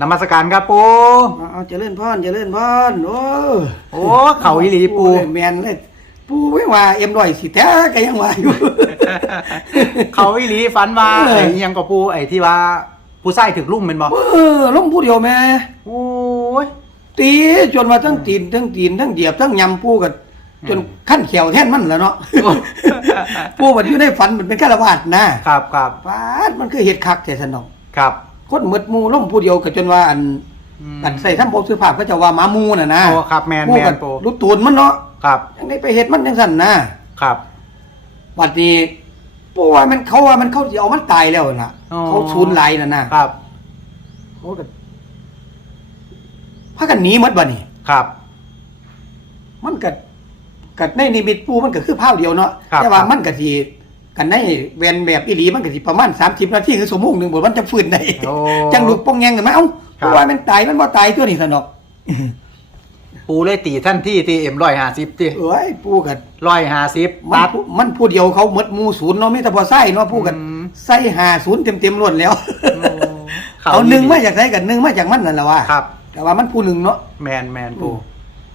นมัสการครับปู เอาเอาเจริญพรเจริญพรโอ้โอ้เขาอีหลีปูโอ้ยแมนเลยปูไม่ว่าเอ็มร้อยสิแท้ก็ยังว่าอยู่ เขาอีหลีฝันว่าเออ ไอ้อิหยังกับปูไอ้ที่ว่าผู้ชายถึกลุ่มเป็นบ่เออลงผู้เดียวแม่โอ้ย ตีจนว่าทั้งตีนทั้งตีนทั้งเหยียบทั้งยำปูกันจนขั้นเขียวแท่นมันแล้วเนาะปูมันอยู่ในฝันมันเป็นฆราวาสนะครับครับฟาดมันคือเห็ดคักแต่สนองครับ คนหมดหมูลงผู้เดียวก็จนว่าอันอืมอันใส่ทำบกซื้อผ้าก็จะว่าหมาหมูน่ะนะโอ้ครับแมนปูแมกันปูรู้ตูนมันเนาะครับยังได้ไปเห็ดมันจังสั่นนะครับบัดนี้ปูว่ามันเขาว่ามันเขาสิเอามันตายแล้วน่ะอ๋อเขาสูญไหลายน่ะนะครับเขาก็พากันหนีหมดบัดนี้ครับ มันก็กัในนิมิตปูมันก็คือภาพเดียวเนาะครับแต่ว่าครับมันก็สิ กันในแวนแบบอีหลีมันก็สิประมาณ30นาทีหรือชั่วโมงหนึงบ่มันจะฟื้นได้โอ้จังลูกป้องแยงกันมาเอ้าครับปูว่ามันตายมันบ่ตายตัวนี้ซะเนาะปูเลยตีท่านที่ตีเอ็มร้อยห้าสิบตีเอ้ยปูก็ร้อยห้าสิบมันตัดผู้มันผู้เดียวเขาหมดหมู่ศูนย์เนาะมีแต่พอไส้เนาะปูกันอืม ไส้50เต็มๆล้วนแล้วโอ้ขเอาหนึ่งดีมาจากไหนกันหนึ่งมาจากมันนั่นแหละว่าครับ แต่ว่ามันผู้หนึ่งเนาะแมนแมนปู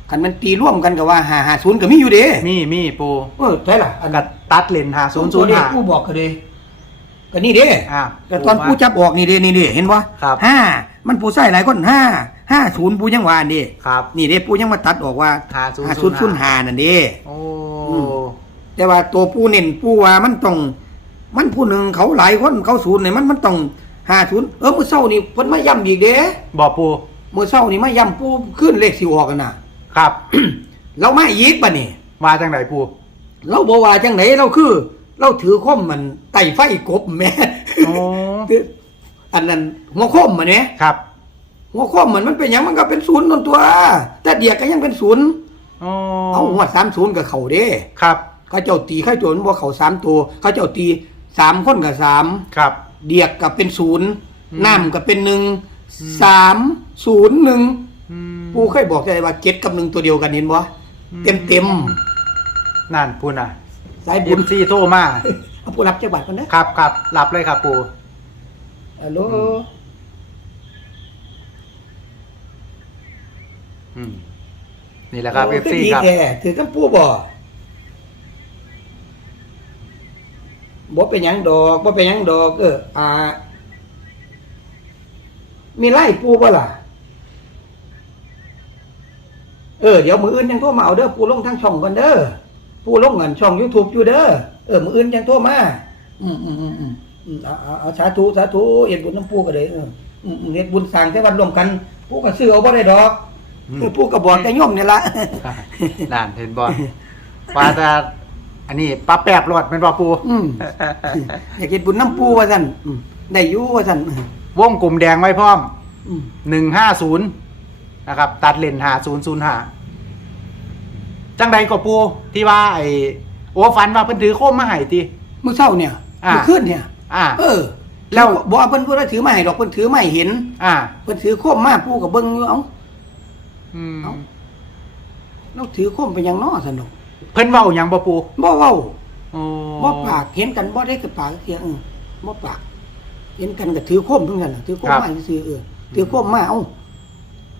คันมันตีร่วมกันกับว่าหาหาศูนย์ก็มีอยู่เด้มีมีปูเออใช่ล่ะอันกัตัดเลนหาศูนย์ศูนย์ตัวหาผู้บอกก็เด้ก็นี่เด้อ่าแต่ตอนผู้จับออกนี่เด้นี่เด้เห็นปะครับห้ามันผู้ใส่หลายคนห้าห้าศูนย์ผู้ยังว่านี่ครับนี่เด้ผู้ยังมาตัดออกว่าหาศูนย์หาศูนย์ศูศูนนย์ย์ห้าหานั่นเด้โอ้อืมแต่ว่าตัวผู้เน้นผู้ว่ามันต้องมันผู้หนึ่งเขาหลายคนเขาศูนย์เนี่ยมันมันต้องหาศูนย์เออมื้อเช้านี่เพิ่นมาย้ำอีกเด้บอกปูมื้อเช้านี่มาย้ำผู้ขึ้นเลขสิออกกันน่ะ ครับ เรามาอีกป่ะนี่มาจังไหนปูเราบอกว่าจังไหนเราคือ เราถือคมมันไต่ไฟกบแม่โอ้ถืออันนั้นหัวคมมันเนี่ยครับ หัวคมมันมันเป็นหยังมันก็เป็นศูนย์นนตัว แต่เดียกก็ยังเป็นศูนย์โอ้เอาหัวสามศูนย์กับเขาเด้ ครับเขาเจ้าตีเขาโจนว่าเขาสามตัวเขาเจ้าตีสามคนกับสามครับ เดียกกับเป็นศูนย์อืมน้ำกับเป็นหนึ่งอืมสามศูนย์หนึ่งอืม ปูเคยบอกใจว่าเจ็ดกับหนึ่งตัวเดียวกันเห็นบ่เต็มเต็มนั่นปูน่ะๆสายบุบุญญซีโทรมาเอาผู้รับจังหวัดกันนะครับครับรับเลยครับปูฮัลโหลอืมนี่แหละครับเอฟซีดีครับแท้ถือกับปูบ่บ่เป็นหยังดอกบ่เป็นหยังดอก เอออ่า มีไล่ปูบ่ล่ะ เออเดี๋ยวมืออื่นยังโทรมาเอาเด้อปูลงทางช่องก่อนเด้อปูลงเงินช่อง YouTube อยู่เด้อเออมืออื่นยังโทรมาอืมอืมอืมอืมอืมเอาเอาเอาสาธุสาธุเอ็ดบุญน้ำปูก็เลยเอออืมอืมเอ็ดบุญสร้างแต่วันร่วมกันปูก็ซื้อเอาบ่ได้ดอกอืม เออปูก็บอกแต่โยมนี่ละนั่นเห็นบอลว่าแต่อันนี้ปลาแปบรอดเป็นปลาปู อืมอยากเห็นบุญน้ำปูว่าสั่นอืมได้อยู่ว่าสั่นวงกลุ่มแดงไว้พร้อมอืมหนึ่งห้าศูนย์ นะครับตัดเลนหาศูนย์ศูนย์หาจังใดก็ปูที่ว่าไอ้โอ้ฟันว่าเพิ่นถือโคมมาให้ติมื้อเช้าเนี่ยอ่ามื้อคืนเนี่ย อ่า เออ แล้แล้ว วบอกว่าเพิ่นบ่ได้ถือมาให้ดอกเพิ่นถือมาให้เห็น อ่า เพิ่นถือโคมมาปูก็เบิ่งอยู่เอ้าอืมเอ้าเราถือโคมเป็นหยังน้อซั่นดอกเพิ่นเว้าหยังบ่ปูบ่เว้าโอ้บ่ปากเห็นกันบ่ได้กับปากเสียเออบ่ปาก เห็นกันก็ถือโคมเพิ่นกันน่ะถือโคมมาซื่อๆเออถือโคมมาเอ้า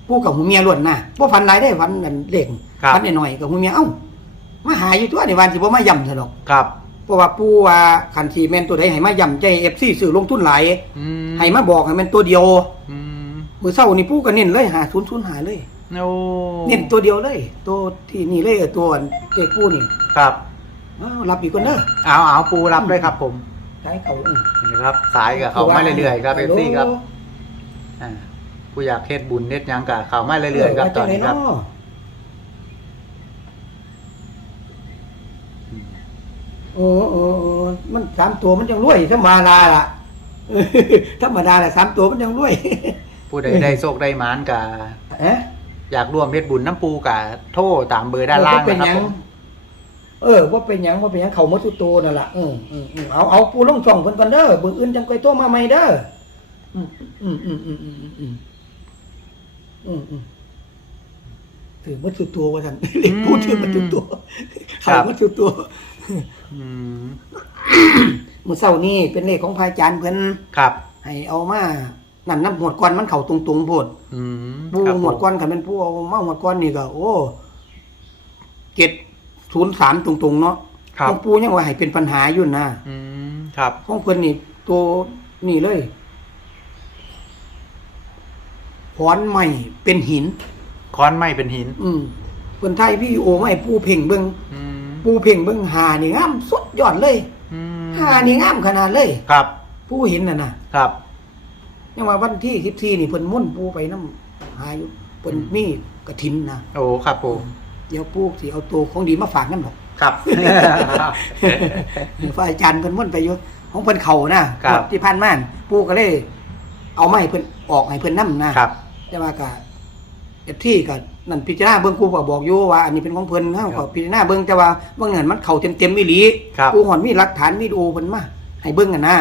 ปูกับหูเมียล้วนน่ะบ่ฝันหลายได้ฝันนั่นเล็กครับ ฝันน้อยๆกับหูเมียเอ้ามาหาอยู่ตัวนี่วันสิบ่มาย่ำซะดอกครับเพราะว่าปู่ว่าคันสิแม่นตัวใดให้มาย่ำใจ FC ซื้อลงทุนหลายอืมให้มาบอกให้มันตัวเดียวอืมมื้อเช้านี่ปู่ก็เน้นเลย5005เลย โอ้เน้นตัวเดียวเลย ตัวที่นี่เลยตัวอันตัวปู่นี่ครับอ้าวรับอีกคนเด้อเอาเอาปูรับเลยครับผมใช้เขาอือนี่ครับ สายกับเขามาเรื่อยๆครับเอฟซีครับฮัลโหลอ่า ผู้อยากเฮ็ดบุญเฮ็ดหยังกับเขามาเรื่อยๆครับตอนนี้ครับ ว่าจังไดเาะโอ้โอ้โอ้มันสามตัวมันยังรวยธรรมดาล่ะเออธรรมดาแหละสามตัวมันยังรวย ผู้ใดได้โชคได้หมานกับเอ๊ะอยากร่วมเฮ็ดบุญน้ำปูกับโทรตามเบอร์ด้านล่างเออบ่เป็นนะครับหยังผมเออว่าเป็นหยังว่าเป็นหยังเขาหมดทุกตัวนั่นล่ะอืมอืมอืมเอาเอาปูลงช่องเพิ่นก่อนเด้อเบิ่งอื่นจังไปโตมาใหม่เด้ออืมอืมอืมอืมอืมอืม อืมอืมอืมถือหมดทุกตัวว่าซั่นเล็กพูดถือหมดทุกตัวเขาหมดทุกตัวอืมมื้อเช้านี้เป็นเลขของพระอาจารย์เพิ่นครับ ให้เอามานั่นน้ำหมวดก้อนมันเข่าตรงๆโพดอืมปูครับหมวดก้อนคันเป็นปูเอามาหมวดก้อนนี่ก็ โอ้เจ็ดศูนย์สามตรงๆเนาะครับของปูยังว่าให้เป็นปัญหาอยู่นะอืมครับของเพิ่นนี่ตัวนี่เลย ขอนใหม่เป็นหิน ค้อนไม้เป็นหิน อืมเพิ่นไทยพี่โอไม่ปูเพ่งเบิ่งอืมปูเพ่งเบิ่งหานี่งามสุดยอดเลยอืมหานี่งามขนาดเลย ครับปูเห็นน่ะนะครับ ยังว่าวันที่14นี่เพิ่นมุ่นปูไปน้ำหาอยู่เพิ่นมีกระถินนะโอ้ครับปูเดี๋ยวปูสิเอาตัวของดีมาฝากนํดอก ครับ ฝ่ายอาจารย์เพิ่นม่วนไปอยู่ของเพิ่นเขานะครับ ที่ผ่านมาปู่ก็เลย เอามาให้เพิ่นออกให้เพิ่นนํนะครับ แต่ว่าก็เอฟที่ก็นั่นพิจารณาเบิ่งครูก็บอกอยู่ว่าอันนี้เป็นของเพิ่นเฮาครัก็บพิจารณาเบิ่งแต่ว่าเบิ่งนั่นมันเข้าเต็มๆอีหลีครับปู่หอนมีหลักฐานวิดีโอเพิ่นมาให้เบิ่งกันนะ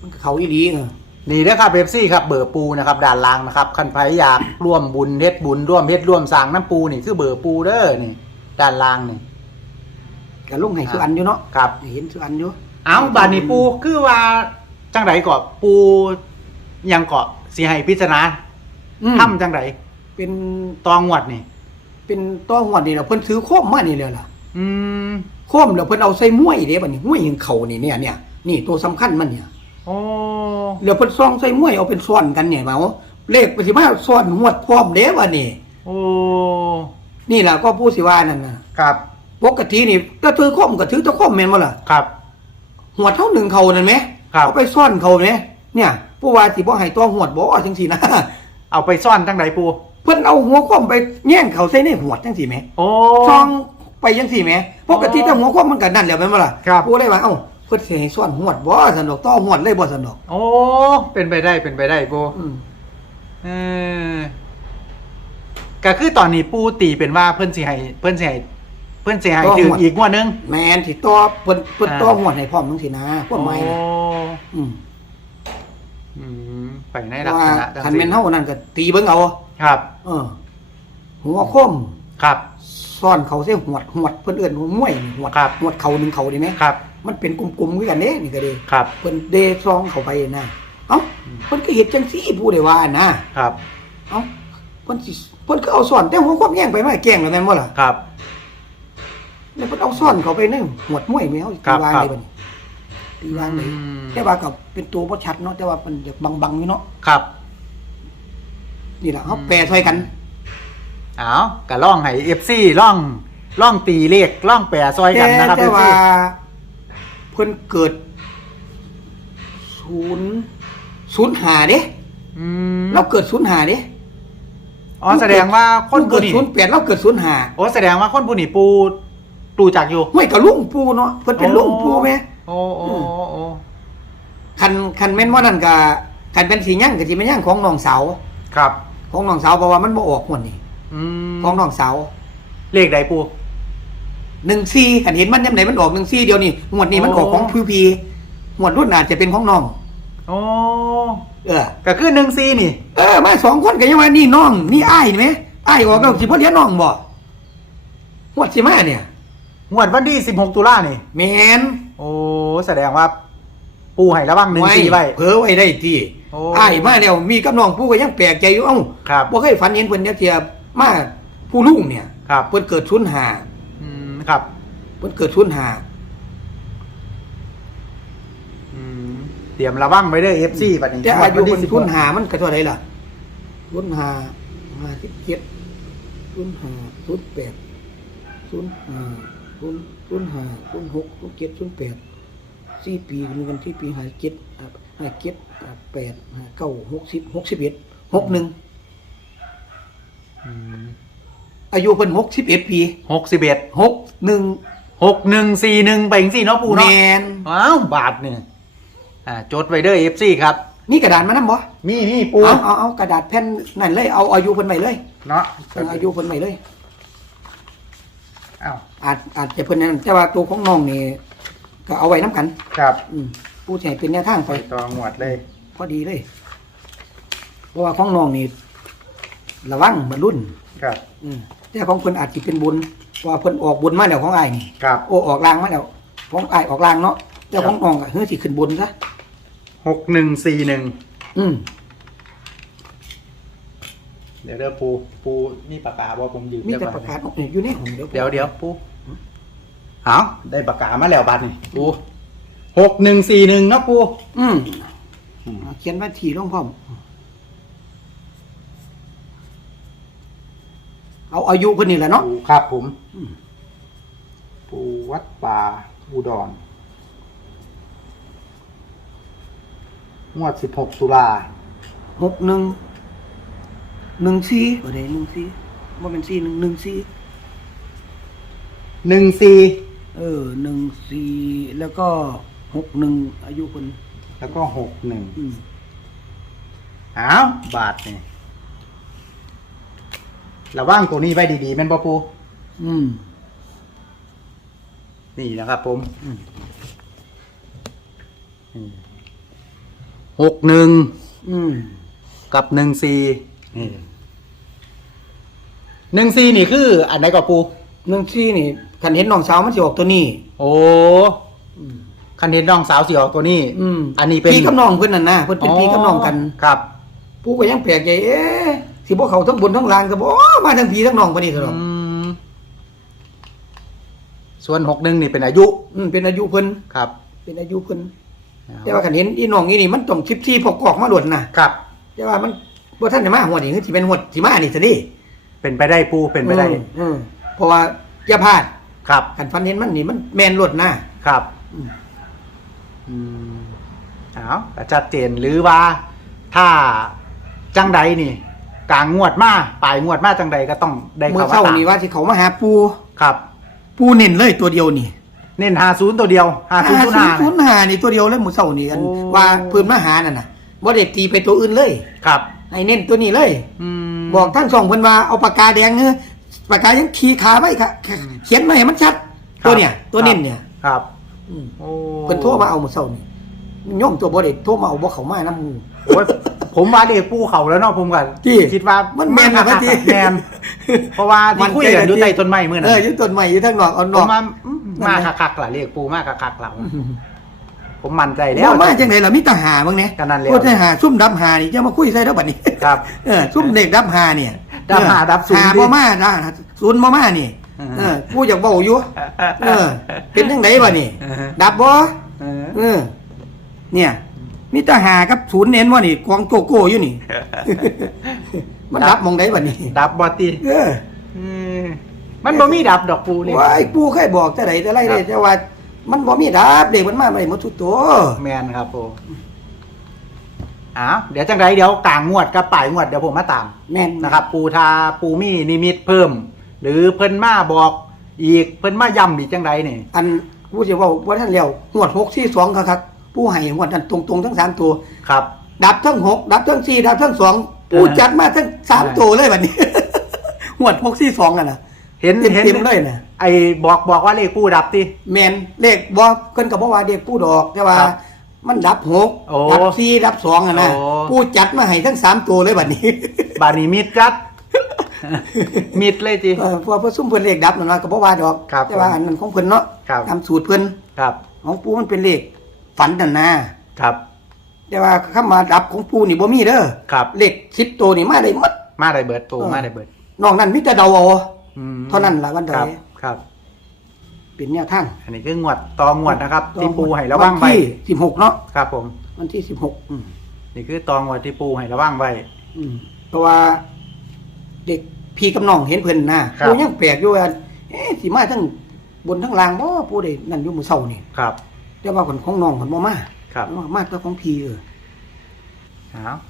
มันก็เข้าอีหลีเออ นี่นะครับเบปซี่ครับเบอร์ปูนะครับด่านล่างนะครับคันไผอยาก ร่วมบุญเฮ็ดบุญร่วมเฮ็ดร่วมสร้างน้ำปูนี่คือเบอร์ปูเด้อนี่ด้านล่างนี่ ก็ลงให้คืออันอยู่เนาะครับ ให้เห็นคืออันอยู่ เอาบาดนี้ปูคือว่าจังไดเกาะปูยังเกาะสิให้พิจารณา อืม ทำจังไดเป็นตองวดนี่ เป็นต้อหวดนี่ล่ะเพิ่นซื้อโคมมานี่แล้วล่ะอืมโคมแล้วเพิ่นเอาใส่มวยเด้บัดนี้มวยยังเข้านี่เนี่ยเนี่ยนี่ตัวสำคัญมันเนี่ยโอ้เดี๋ยวเพิ่นซ่องใส่มวยเอาเป็นซ้อนกันเนี่ยมาเอาเลขไปสิมาซ้อนหวดพร้อมเด้วะนี่โอ้นี่ล่ะก็ผู้สิว่านั่นน่ะครับปกตินี่ก็ถือคมก็ถือตะคมแม่นบ่ล่ะ ครับหวดเท่าหนึ่งเขานั่นไหมครับ เอาไปซ่อนเขาแหมเนี่ย ผู้ว่าสิบ่ให้ตัวหวดบ่จังซี่นะ เอาไปซ่อนจังไดปูเพิ่นเอาหัวคมไปแย่งเขาใส่ในหวดจังซี่แหมโอ้ ซองไปจังซี่แหมปกติถ้าหัวคมมันก็นั่นแหล้วแม่นบ่ล่ะครับผู้เลยว่าเอ้าเพิ่นสิให้ซ่อนหวดบ่ซั่นดอกต่อหวดเลยบ่ซั่นดอกโอ้ เป็นไปได้เป็นไปได้ปูอืมเออก็คือตอนนี้ปูตีเป็นว่าเพิ่นสิให้เพิ่นสิให้เพิ่นสิให้ถึงอีกงวดหนึงแม่นสิต่อเพิ่นเพิ่นอ่าต่อหวดให้พร้อมจังซี่นะพวกไม้นะโอ้ อืม อืมไปในเพลักราะษว่าณะจังคันซี่แม่นเฮานั่นก็ตีเบิ่งเอา ครับ เออ หัวคมครับ ซ่อนเขาใส่หวดหวดเพิ่นเอิ้นหัวม้วยนี่หวดครับ หวดเขาหนึงเขานี่แหมครับ มันเป็นกลมๆคือกันเด้นี่ก็เด้ครับ เพิ่นเดซองเข้าไปนะเอ้าเพิ่นก็เฮ็ดจังซี่ผู้ใดว่านะครับ เอ้าเพิ่นสิเพิ่นก็เอาซ่อนแต่หัวความแย่งไปมาแกล้งแล้วแม่นบ่ล่ะ ครับ แล้วเพิ่นเอาซ่อนเข้าไปในหวดม้วยแม่เฮาครัตีบวางครับเลยบัดนี้ ตีวางเลยอืม แต่ว่าก็เป็นตัวบ่ชัดเนาะแต่ว่ามันจะบังๆอยู่เนาะครับ นี่ล่ะเฮาแปลช่วยกัน เอาก็ล่องให้ FC ล่องล่องตีเลขล่องแปรซอยกันนะครับแต่ FC ว่าเพิ่นเกิดศูนย์ศูนย์หาเด้อืมเราเกิดศูนย์หาเด้อ๋อแสดงว่าคนเกิผู้ดนี้ศูนย์แปดเราเกิดศูนย์หาโอ้แสดงว่าคนผู้นี้ปูตูจักอยู่ไม่กับลุงปูเนาะเพิ่นเป็นลุงปูแม่โอ้โอ้โอ้โอ้คันคันแม่นว่านั่นก็คันเป็นสีหยังก็สิเป็นหยังของน้องสาวครับ ของน้องสาวเพราะว่ามันบ่ออกหมดนี่อืมของน้องสาวเลขใดปู14คันเห็นมันยามไหนมันออก14เดียวนี่งวดนี้มันออกของพีพีงวดรุ่นอาจจะเป็นของน้องโอ้เออ ก็คือหนึ่งซีนี่ เออมาสองคนก็ยังว่านี่น้อง นี่อ้ายนี่แหมอ้ายออกแล้วสิบ่เลี้ยงน้องบ่งวดสิมาเนี่ย งวดวันที่สิบหกตุลานี่ แม่นโอ้ แสดงว่า ปูให้ระวังหนึ่งซีไว้ เผลอไว้ได้ติโอ้อ้ายมาแล้วมีกับน้องผู้ก็ยังแปลกใจอยู่เอ้าครับ บ่เคยฝันเห็นเพิ่นจักเที่ยมาผู้ลุงเนี่ยครับเพิ่นเกิดชุนหาอืมครับเพิ่นเกิดชุนหาอืมเตรียมระวังไว้เด้อเอฟซีบัดนี้แต่อายุวันที่เพิ่นสิบหชุกนหามันก็เท่าไหร่ล่ะชุนหาห้าสิบเจ็ดชุนหาชุนแปดชุนห้าชุนชุนห้าชุนหกชุนเจ็ดชุนแปด สี่ปีมีกันที่ปีห้าเจ็ดอะห้าเจ็ดอะแปดห้าเก้าหกสิบหกสิบเอ็ดหกหนึ่งอืมอายุเพิ่นหกสิบเอ็ดปีหกสิบเอ็ดหกหนึ่งหกหนึ่งสี่หนึ่งไปจังสี่เนาะปูแมเนาะนอ้าวบาทเนี่ยอ่าจดไว้เด้อเอฟซีครับ นี่กระดานมานํบ่มีนี่ปูเอาเอาเอากระดาษแผ่นนั่นเลยเอาอายุเพิ่นไว้เลยเนาะเอาอายุเพิ่นไว้เลยอ้าวอาจอาจจะเพิ่นนั้นแต่ว่าตัวของน้องนี่ ก็เอาไว้น้กัน ครับอืมผู้ใช้เป็นแนวทางไปไปต่อหมวดเลย พอดีเลย เพราะว่าของน้องนี่ระวังมันรุ่น ครับ อืมแต่ของเพิ่นอาจจะเป็นบุญเพราะว่าเพิ่นออกบุญมาแล้วของอ้ายนี่ ครับโอ้ออกลางมาแล้วของอ้ายออกลางเนาะแต่ของน้องก็เฮ้ยสิขึ้นบนซะหกหนึ่งสี่หนึ่ง อืมเดี๋ยวเดี๋ยวปู ปูนี่ปากกาว่าผมยืมมีแต่ได้ประกาศอยู่ในห้องเดี๋ยวเดี๋ยวเดี๋ยวปู เอาได้ปากกามาแล้วบัตรนี่ปูหกหนึ่งสี่หนึ่งนะปูอืมอืมเอาเขียนว่าทีลงพร้อม เอาอายุเพิ่นนี่แหละเนาะ ปูครับผม อืม ปูวัดป่าอุดรงวดสิบหกตุลาหกหนึ่งหนึ่งสี่บ่ได้หนึ่งสี่บ่เป็นสี่หนึ่งหนึ่งสี่หนึ่งสี่ เออหนึ่งสี่แล้วก็หกหนึ่งอายุคนแล้วก็หกหนึ่งอืมอ้าวบาทนี่ระว่างตัวนี้ไว้ดีๆแม่นปะปู อืม นี่นะครับผมอืม หกหนึ่งอืมกับหนึ่งสี่นี่หนึ่งสี่นี่คือ อันไหนกับปูหนึ่งสี่นี่ คันเห็นน้องสาวมันสิออกตัวนี้ โอ้อืมคันเห็นน้องสาวสีออกตัวนี้ อืมอันนี้เป็นพี่กับน้องเพิ่นน่ะนะเพิ่นเป็นพี่กับน้องกัน ครับผู้ก็ยังแปลกใจเอ๊ะสิบ่เขาทั้งบนทั้งล่างก็บ่มาทั้งพี่ทั้งน้องปานนี้ซะหรอกอืมส่วนหกหนึ่งนี่เป็นอายุอืมเป็นอายุเพิ่นครับเป็นอายุเพิ่นแต่ว่าคันเห็นอีน้องอีนี่มันต้อง14พอกอกมาหลดน่ะ ครับ แต่ว่ามันบ่ทันได้มาหัวนี่คือสิเป็นหัวสิมานี่ซะดิเป็นไปได้ปูเป็นไปได้อืมอืมเพราะว่าอย่าพลาด ครับคันฟันเห็นมันนี่มันแม่นหลดน่ะครับอืม อืมเอาก็ชัดเจนหรือว่า ถ้าจังใดนี่กลางงวดมาปลายงวดมาจังใดก็ต้องได้เมื่อเข้าเช้ามาตามนี่ว่าสิเขามาหาปูครับ ปูเน้นเลยตัวเดียวนี่เน้นหาศูนย์ตัวเดียวหาศูนย์ศูนย์ห้าศูนย์ห้านี่ตัวเดียวเลยมื้อเช้านี่อันโอ้ ว่าเพิ่นมาหานั่นน่ะบ่ได้ตีไปตัวอื่นเลย ครับ ให้เน้นตัวนี้เลย อืมบอกทั้งสองเพิ่นว่าเอาปากกาแดงเนอะ ปากกายังขีขาไว้ค่ะเขียนมาให้มันชัดตัวเนี่ย ตัวเน้นเนี่ยครับอืมโอ้เพิ่นโทรมาเอามื้อเช้านี่ย่อมตัวบ่ได้โทรมาเอาบ่เข้ามานำหมู่โอ้ยผมว่าเด็กปูเขาแล้วเนาะผมก็ที่คิดว่ามันแม่นคันะกๆที่ แมนเพราะว่าที่คุยกันอยู่ใต้ต้นไม้เมื่อเอนั้อนอยู่ต้นใหม่อยู่ทางนอกเอานผอมก ว่าอืมมาคักๆล่ะเรียกปูมาคักๆล่ะผมมั่นใจแล้แล้วว มาจังไดล่ะมีแตาหาบ้างเนี่ยก็นั่นแหละโคตรหาซุ่มดับหานี่จะมาคุยใส่แล้วบัดนี้ ครับ เออซุ่มเด็กดับหาเนี่ย ดับหาดับศูนย์หาบ่มานะศูนย์บ่มานี่อืมเออกูอยากเว้าอยู่เออ เป็นจังไดบัดนี้อือฮะดับบ่เออเออ เนี่ยมีแตาหากับศูนย์เน้นว่านี่กองโกโก้อยู่นี่ มันดับมองได้บัดนี้ดับบอตีเออมันบ่มีดับดอกปูนี่ว้ายปู่เคยบอกแต่ไหนแต่ไรครัเด้บแต่ว่า มันบ่มีดับเด็กมันมาบ่ได้หมดทุกตัวแมนครับปู อ้าวเดี๋ยวจังไรเดี๋ยวกลางงวดกับปลายงวดเดี๋ยวผมมาตามแม่นนะครับ ปูทาปูมีนิมิตเพิ่ม หรือเพิ่นมาบอกอีกเพิ่นมาย้ำอีกจังไรนี่อันกูจะเว่าว่าท่านแล้วงวด6 4 2ครับ ผู้ให้งวดนั้นตรงๆทั้งสามตัว ครับ ดับทั้งหกดับทั้งสี่ดับทั้งสองผู้จัดมาทั้งสามตัวเลยบัดนี้งวด6 4 2อะนะเห็นเต็มเห็นเต็มเลยนะไอ้บอกบอกว่าเลขปูดับติแม่นเลขบ่เพิ่นก็บอกว่าเด็กผู้ดอกแต่ว่าครับ มันดับหกโอ้ดับสี่ดับสองอะนะโอ้ ผู้จัดมาให้ทั้งสามตัวเลยบัดนี้ บาดนี้มิดจัด มิดเลยจิเออเพราะว่าซุ่มเพิ่นเลขดับนั่นว่าก็บ่ว่าดอก ครับแต่ว่าอันนั้นของเพิ่นเนาะครับ ตามสูตรเพิ่นครับ ของปู่มันเป็นเลขฝันนั่นนะครับ แต่ว่าคำว่าดับของปู่นี่บ่มีเด้อครับ เลข10ตัวนี่มาได้หมด มาได้เบิดปูเออ มาได้เบิดนอกนั้นมีแต่เดาเอาอืมเท่านั้นล่ะวันใดครับ ครับ เป็นแนวทางอันนี้คืองวดตองวดนะครับ ที่ปูให้ระวังนไว้ที่16เนาะครับผม วันที่16อืมนี่คือตองวดที่ปูให้ระวังไว้อืมเพราะว่า เด็กพี่กับน้องเห็นเพิ่นนะครับปู่ยังแปลกอยู่ว่าเอ๊ะสิมาทั้งบนทั้งล่างบ่ปู่ได้นั่นอยู่มื้อเช้านี่ครับแต่ว่าคนของน้องเพิ่นบ่มาครับมามาแต่ของพี่เออเอาเ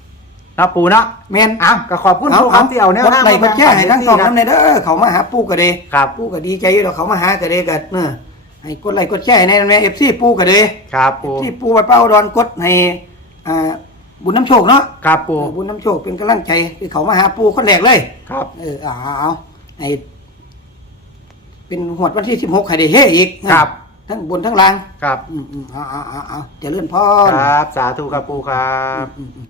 นาะปูเนาะแม่นอ้าวก็ขอบคุณปูครับที่เอาแนวกดทางไลค์กดแชร์ให้ทั้งสองครันำในเด้อเขามาหาปู่ก็เด้ครับปู่ก็ดีใจอยู่ดอกเขามาหาก็เด้ก็เออให้กดไลค์กดแชร์ให้ในนำใน FC ปู่ก็เด้ครับปูที่ปู่วัดเป้าอุดอนกดให้อ่าบุญน้ำโชคเนาะครับปูเออบุญน้ำโชคเป็นกำลังใจที่เขามาหาปู่คนแรกเลยครับเออเอาเอาเอาให้เป็นหวดวันที่16ให้ได้เฮอีกครับทั้งบนทั้งล่างครับอืมๆเอาเอาเอาเอาเจริญพรครับสาธุครับปูครับ อืมๆ